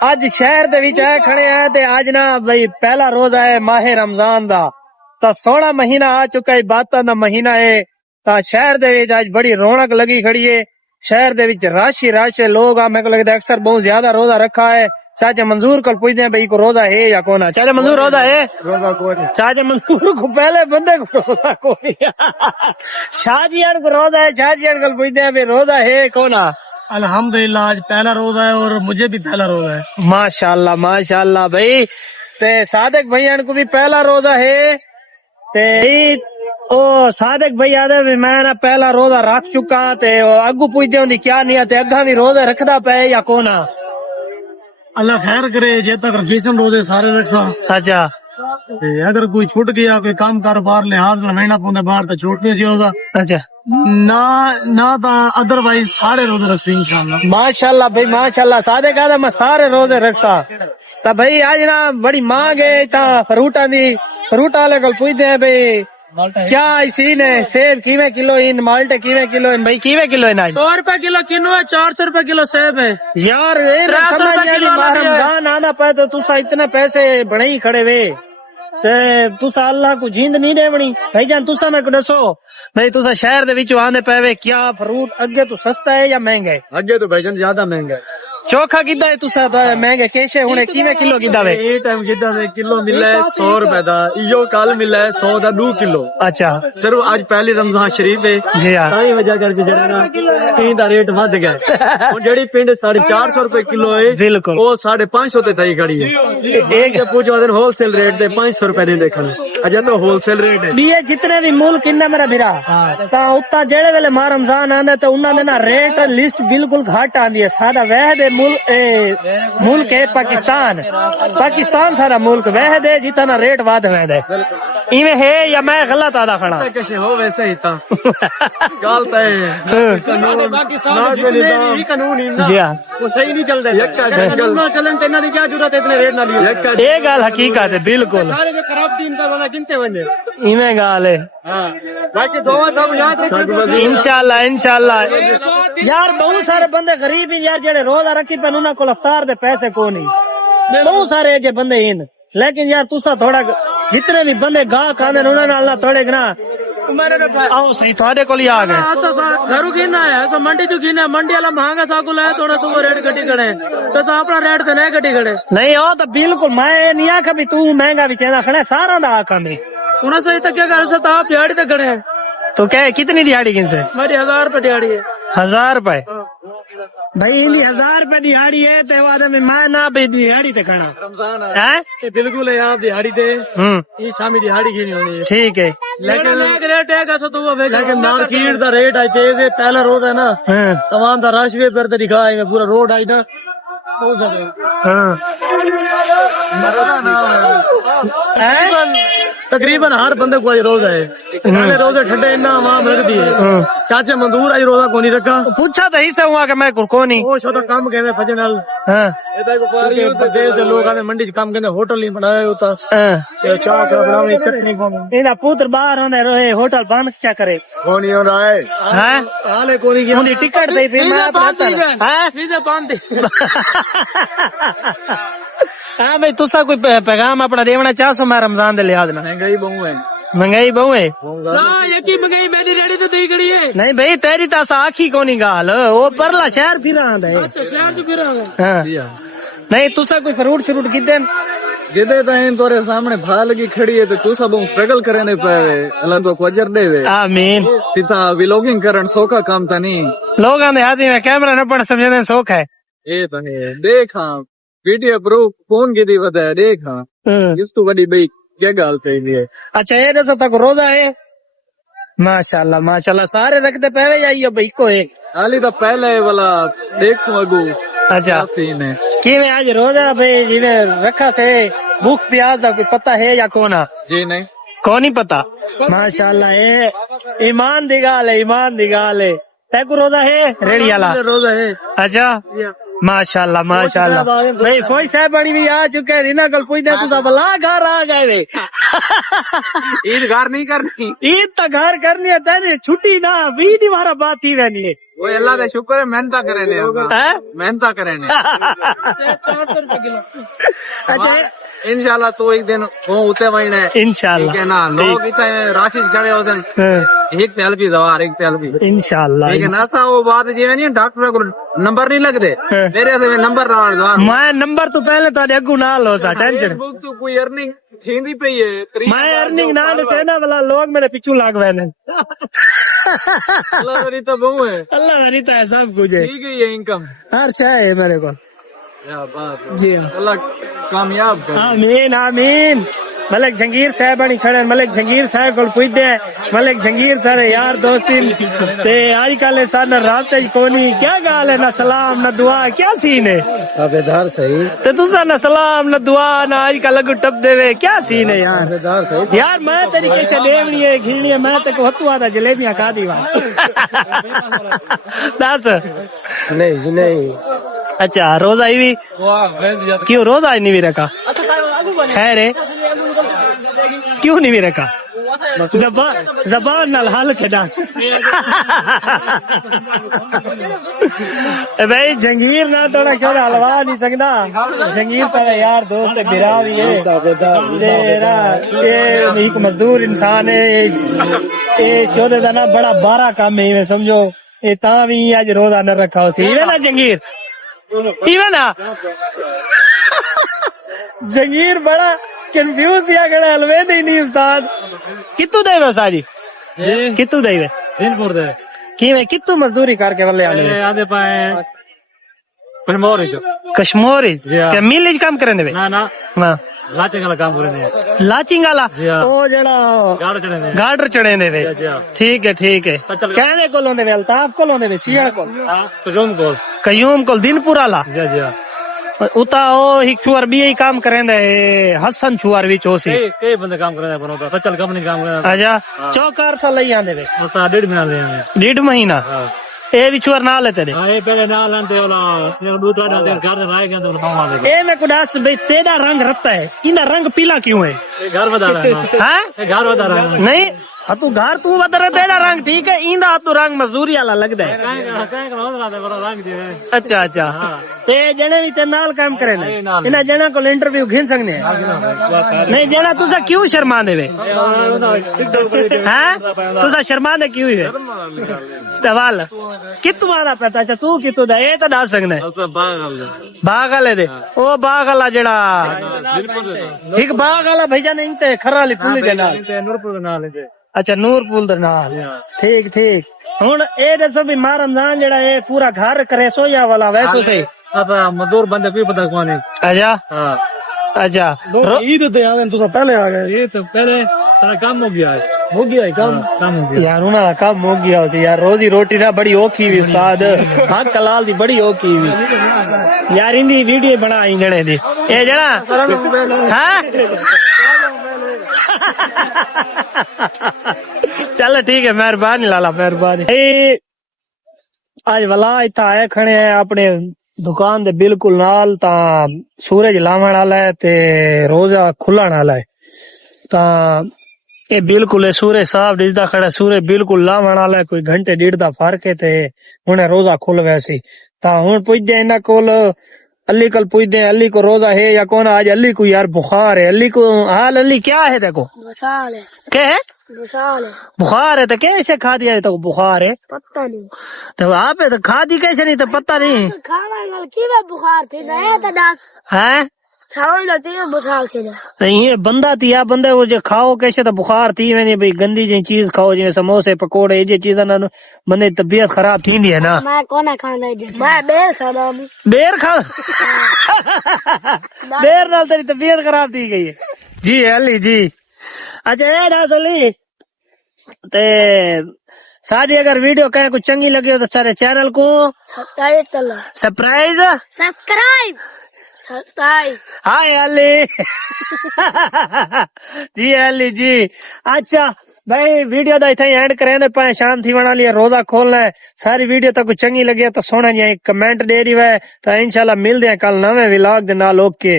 ਅੱਜ शहर दे विच आए खड़े हैं ते आज ना भाई पहला रोजा है माहे रमजान दा ता 16 महीना आ चुका है, इबादतां दा महीना है ता शहर दे विच आज बड़ी रौनक लगी खड़ी है। शहर दे विच रश ही रश है, लोग आ मेरे को लगदा अक्सर बहुत ज्यादा रोजा रखा है। चाचा मंजूर कल पूछते हैं भाई को रोजा है या कौन है। चाचा मंजूर रोजा है? रोजा कोई चाचा मंजूर को पहले बंदे को रोजा कोई शाहजियान को रोजा है। शाहजियान कल पूछते हैं भाई रोजा है कौन है। अल्हम्दुलिल्लाह आज पहला रोजा है और मुझे भी पहला रोजा है। माशाल्लाह माशाल्लाह भाई। ते सादिक भैया को भी पहला रोजा है ते ओ सादिक भाई आदे भी मैं ना पहला रोजा रख चुका ते अगू पूछते होंदी क्या नियत है, अग्गा भी रोजा रखदा पे या कौन आ? अल्लाह खैर करे जे तक रखीसन रोजे सारे रखा। अच्छा अगर कोई छूट गया कोई काम कारोबार लिहाज में रहना पौंदा बाहर तो छूट नहीं सी होगा अच्छा ना ना तो अदरवाइज सारे रोजे रखी इंशाल्लाह। माशाल्लाह भाई माशाल्लाह। सादिक आदा मैं सारे रोजे रखसा ता भाई आज ना बड़ी मांग है ता फ्रूटा दी फ्रूट वाले को पूछते हैं भाई क्या इसी ने सेब किवे किलो इन माल्टे किवे किलो इन भाई किवे किलो इन आज 100 रुपए किलो किनो है, 400 रुपए किलो सेब है यार ये 300 रुपए किलो रमजान आना पे तो तुसा इतने पैसे बने ही खड़े वे ते तुसा अल्लाह को जींद नहीं देवनी भाई जान। तुसा मेरे को दसो भाई तुसा शहर दे विच आने पे क्या फ्रूट अगे तो सस्ता है या महंगा है? अगे तो भाईजान ज्यादा महंगा है। चोखा किदा है तुसा महंगे केशे हुने किवे किलो किदा वे? ये टाइम किदा से किलो मिला है 100 रुपए दा, इयो कल मिला है 100 दा 2 किलो। अच्छा सिर्फ आज पहली रमजान शरीफ है जी हाँ ताई वजह करके जेड़ा ना टी दा रेट वध गया और जेड़ी पिंड 450 रुपए किलो है बिल्कुल वो 550 ते तई खड़ी है। एक के पूछो दिन होलसेल रेट दे 500 रुपए नहीं देखने अजे तो होलसेल रेट है। ये जितने भी मुल्क इन्ना मेरा बिरा ता उत्ता जेड़े वेले माह रमजान आंदे तो उन्ना दे ना रेट लिस्ट बिल्कुल घट आंदी है। सादा वह दे मुल्क है पाकिस्तान, पाकिस्तान सारा मुल्क वह दे जितना रेट वाद है इवे है या मैं गलत आदा खड़ा कैसे हो वैसे ही था गलत है कानून जी हाँ वो सही नहीं चलते चलन तेना दी क्या जरूरत है इतने रेट ना लियो ये गाल हकीकत है बिल्कुल सारे जो खराब टीम का वाला गिनते बने इवे गाल है। बाकी दो सब याद रखो इंशाल्लाह इंशाल्लाह। यार बहुत सारे बंदे गरीब ही यार जेड़े रोजा रखी पे उन्हां कोल अफ्तार दे पैसे को नहीं बहुत सारे जे बंदे इन लेकिन यार तुसा थोड़ा जितने भी बंदे गाह खाने उन्हां नाल थोड़े ना आओ सही थोड़े कोल आ गए घरू गिना है ऐसा मंडी जो गिना मंडी वाला महंगा साकुल है थोड़ा सा रेट घटी खड़े तो अपना रेट तो नहीं घटी खड़े नहीं हो तो बिल्कुल मैं नहीं आखा भी तू महंगा भी कहना खड़ा सारा दा आखा में उन्हें सही तक क्या कर सकता आप दिहाड़ी तक खड़े हैं तो क्या है कितनी दिहाड़ी किनसे? मेरी 1000 रुपए दिहाड़ी है। 1000 रुपए भाई इंदी 1000 रुपए दिहाड़ी है ते वादे में मैं ना भी दिहाड़ी ते खड़ा रमजान है बिल्कुल है आप दिहाड़ी दे ये शामी दिहाड़ी की नहीं होनी है ठीक है लेकिन रेट है कैसा तो वो लेकिन मार्केट दा रेट है जे पहला रोड है ना तमाम दा रश भी फिर दिखा है पूरा रोड आई ना तकरीबन हर बंदे को आज रोजा है पहले रोजे ठंडे इन्ना आवाम रखती है चाचे मंदूर आज रोजा को नहीं रखा पूछा तो ही से हुआ कि मैं को नहीं वो शो काम कहते फजे नाल लोग आते मंडी च काम कहते होटल नहीं बनाया होता चाह बनावे चटनी इना पुत्र बाहर होंदे रहे होटल बंद क्या करे कौन ही होता है हैं हाले कोनी की उनकी टिकट दे फिर मैं हाँ भाई तुसा कोई पैगाम अपना देवना चाहो मैं रमजान दे लिहाज ना? महंगाई बहु है महंगाई बहु है ना यकी महंगाई मेरी रेडी तो दी खड़ी है नहीं भाई तेरी तासा आखी कोनी गाल वो परला शहर फिर आंदा है। अच्छा शहर से फिर नहीं तुसा कोई फ्रूट श्रूट किदे जिदे ताईं तोरे सामने भा लगी खड़ी है तो तू सब स्ट्रगल करने पे अल्लाह तो को अजर देवे आमीन। तिता व्लॉगिंग करन सौखा काम ता नहीं लोगां दे हाथ में कैमरा न पड़ समझने शौक है ए तो है देखा वीडियो प्रूफ फोन की दी बता देखा इस तो बड़ी भाई क्या गाल कही है। अच्छा ये दसो तक रोजा है माशाल्लाह माशाल्लाह सारे रखते पहले जाइए भाई को है हाली तो पहले वाला देख समझू अच्छा सीन है कि मैं आज रोजा भाई जिन्हें रखा से भूख प्यास का कोई पता है या कोना? जी नहीं कौन ही पता माशाल्लाह ये ईमान दी गाल है ईमान दी गाल है तैको रोजा है रेडी वाला रोजा है। अच्छा माशाल्लाह माशाल्लाह भाई कोई साहब बड़ी भी आ चुके हैं इना कल पूछते तू सब ला घर आ गए वे ईद घर नहीं करनी ईद तो घर करनी है तेरी छुट्टी ना 20 दिन हमारा बात ही रहनी है वो अल्लाह का शुक्र है, मेहनत करे ने, हैं? मेहनत करे ने। 400 रुपए किलो। अच्छा इंशाल्लाह तो एक दिन वो उते वहीने इंशाल्लाह ठीक है ना, लोग इतने राशि खड़े होते हैं, एक तेल भी दवा, एक तेल भी इंशाल्लाह ठीक है ना। था वो बात जी नहीं, डॉक्टर को नंबर नहीं लगते मेरे से नंबर दवा। मैं नंबर तो पहले तो अगू ना लो सा टेंशन फेसबुक तो कोई अर्निंग थींदी पई है, मैं अर्निंग ना से ना वाला लोग मेरे पीछू लाग वेने अल्लाह करी तो बहु है, अल्लाह मेरी तो है सब कुछ है, ठीक है ये इनकम हर शय है मेरे को। या बात है। जी हाँ। अल्लाह कामयाब करे। आमीन आमीन। मलिक जंगीर साहब बनी खड़े, मलिक जंगीर साहब को पुछदे मलिक जंगीर सारे यार दोस्ती ते आजकल सन राबते कोनी, क्या गाल है, ना सलाम ना दुआ, क्या सीन है ताबेदार सही, ते तुसा ना सलाम ना दुआ ना आजकल लगू टप देवे, क्या सीन है यार। ताबेदार सही। यार मैं तेरी कैसे लेवनी है घिरनी है, मैं तेको हत्तू आदा जलेबियां खा दी वहां दस नहीं जी नहीं, अच्छा रोजा ही भी क्यों, रोजा आज नहीं भी रखा, खैर है क्यों नहीं भी रखा, जबान नाल हाल के दस भाई जंगीर ना थोड़ा शोर हलवा नहीं सकता, जंगीर तेरा यार दोस्त है, बिरा भी है तेरा, ये एक मजदूर इंसान है, ये शोदे का ना बड़ा बारा काम है, मैं समझो ये ता भी आज रोजा न रखा हो सी ना जंगीर इवे ना जंगीर बड़ा कंफ्यूज दिया गया, हलवे दे नहीं उस्ताद कितू दे साजी कितू दे दिनपुर दे किवें कितू मजदूरी करके वाले आले आधे पाए कश्मीर कश्मीरी जी हाँ। क्या मिल काम करने वे ना ना हां लाचे का काम करने लाचिंग वाला जी हाँ। ओ जेड़ा गाड़ चढ़ने गार्डर चढ़े ने वे, जी हाँ। ठीक है कहने को लोंदे वे, अल्ताफ को लोंदे वे, सियाड़ को कजूम को कयूम को दिनपुर वाला जी जी उता ओ एक छुआर भी यही काम करेंदे हसन छुआर विच होसी कई बंदे काम करने बनोदा सचल कंपनी काम करने अच्छा चौकार सा लई आंदे वे उस्ता 1.5 महीना ले आए 1.5 महीना हां ए भी छुआर ना लेते दे हां ये पहले ना लांते वाला ये दूध वाला घर से लाए गए तो खावा दे ए मैं कुडास भाई तेरा रंग रत्ता है, इंदा रंग पीला क्यों है ये घर बता रहा है हैं ये घर बता रहा है नहीं हाँ तू घर तू बता रहा तेरा रंग ठीक है, इंदा तू रंग मजदूरी वाला लगदा है। कहीं का होता है बड़ा रंग दे अच्छा अच्छा ते जने भी ते नाल काम करे ना इना जना को इंटरव्यू घिन सकने नहीं जना तुसा क्यों शर्मा देवे हैं तुसा शर्मा दे क्यों है दवाल कितु वाला पता, अच्छा तू कितु दा ए तो दस सकने बाग वाले दे ओ बाग वाला जेड़ा एक बाग वाला भैया नहीं ते खरा ली पुली दे नाल नूरपुर के नाल है अच्छा नूरपुर दे नाल ठीक हुन ए दसो भी मां रमजान जेड़ा ए पूरा घर करे सोया वाला वैसो सही अब मजदूर बंदे कोई पता कौन है अच्छा हां अच्छा ईद ते आ गए तो पहले आ गए ये तो पहले सारा काम हो गया है काम हो गया यार उन्हें काम हो गया उसे यार रोजी रोटी ना बड़ी औखी हुई उस्ताद हाँ कलाल दी बड़ी औखी हुई यार इंदी वीडियो बना जने दी ए जड़ा हाँ चलो ठीक है मेहरबानी लाला मेहरबानी आज वाला इतना आए खड़े हैं अपने दुकान दे बिल्कुल नाल ता सूरज लावण वाला है ते रोजा खुलण वाला है ता ये बिल्कुल सूरज साफ दिसदा खड़ा, सूरज बिल्कुल लावण वाला है, कोई घंटे डेढ़ दा फर्क है ते हुणे रोजा खुल वैसी ता हुण पुजदे इना कोल अली कल पुजदे अली को रोजा है या कौन आज अली को यार बुखार है अली को हाल अली क्या है देखो बुखार है क्या है बुखार है बुखार है तो कैसे खा दिया है तो बुखार है पता नहीं तो आप तो खा दी कैसे नहीं तो पता नहीं खाना नाल कीवे बुखार थी नया तो दस है छावल लगती है बुखार थी ना नहीं ये बंदा थी या बंदे वो जो खाओ कैसे तो बुखार थी मैंने भाई गंदी जी चीज खाओ जिਵੇਂ समोसे पकोड़े ये चीजा ना बंदे की तबीयत खराब थी है ना मैं कोना खाना मैं बेल खाना बेर खा बेर नाल तेरी तबीयत खराब थी गई है जी अली जी अच्छा ये दस अली ते सारी अगर वीडियो कहीं कुछ चंगी लगी हो तो सारे चैनल को सरप्राइज हाय अली जी अली जी अच्छा भाई वीडियो का इतना एंड करें पाए शाम थी बना लिया रोजा खोलना है सारी वीडियो तो कुछ चंगी लगी तो सोना जी कमेंट दे रही है तो इंशाल्लाह मिलते हैं कल नवे व्लॉग दे नाल ओके।